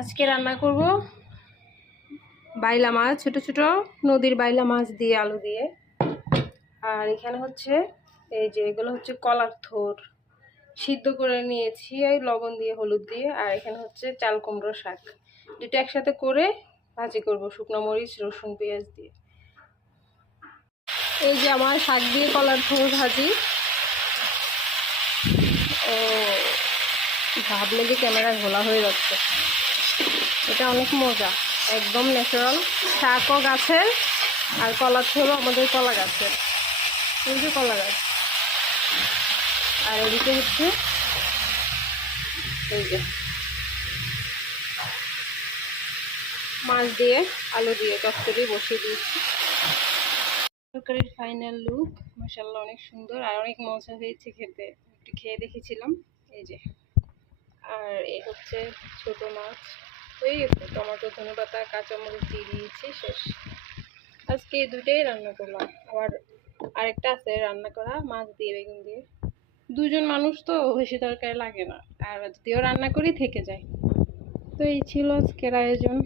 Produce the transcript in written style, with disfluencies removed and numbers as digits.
আজকে রান্না করব বাইলা মাছ, ছোট ছোট নদীর বাইলা মাছ দিয়ে আলু দিয়ে। আর এখানে হচ্ছে এই যে এগুলো হচ্ছে কলার থোর সিদ্ধ করে নিয়েছি এই লবণ দিয়ে হলুদ দিয়ে। আর এখানে হচ্ছে চাল কুমড়ো শাক, দুটো একসাথে করে ভাজি করব শুকনো মরিচ রসুন পেঁয়াজ দিয়ে। এই যে আমার শাক দিয়ে কলার থোর ভাজি। ও ভাবলে যে ক্যামেরা ঘোলা হয়ে যাচ্ছে, এটা অনেক মজা, একদম ন্যাচারাল। শাকও গাছের আর কলার থোরও আমাদের কলা গাছের, এই যে কলা গাছ। আর এদিকে হচ্ছে এই যে মাছ দিয়ে আলু দিয়ে চচ্চড়ি বসিয়ে দিয়েছি। তরকারির ফাইনাল লুক মাশাআল্লাহ অনেক সুন্দর আর অনেক মজা হয়েছে খেতে, একটু খেয়ে দেখেছিলাম। এই যে আর এই হচ্ছে ছোট মাছ, ওই টমেটো ধনেপাতা কাঁচামরিচ দিয়ে দিয়েছি, শেষ। আজকে এই দুইটাই রান্না করলাম, আবার আরেকটা আছে রান্না করা মাছ দিয়ে বেগুন দিয়ে। দুজন মানুষ তো বেশি তরকারি লাগে না, আর যদিও রান্না করি থেকে যায়। তো এই ছিল আজকের আয়োজন।